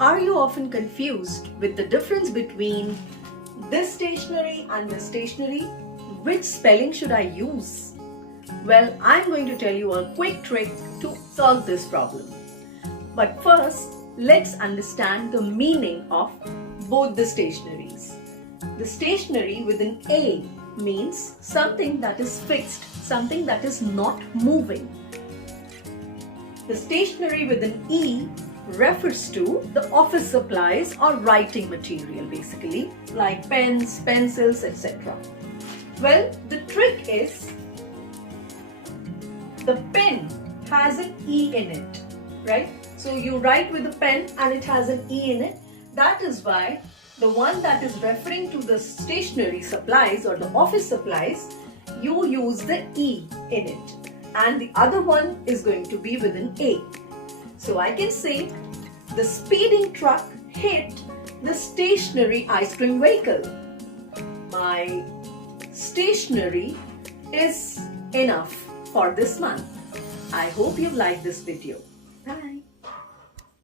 Are you often confused with the difference between this stationery and this stationery? Which spelling should I use? Well, I'm going to tell you a quick trick to solve this problem. But first, let's understand the meaning of both the stationeries. The stationery with an A means something that is fixed, something that is not moving. The stationery with an E refers to the office supplies or writing material, basically, like pens, pencils, etc. Well, the trick is the pen has an E in it, right? So you write with a pen and it has an E in it. That is why the one that is referring to the stationery supplies or the office supplies, you use the E in it. And the other one is going to be with an A. So I can say the speeding truck hit the stationary ice cream vehicle. My stationery is enough for this month. I hope you liked this video. Bye.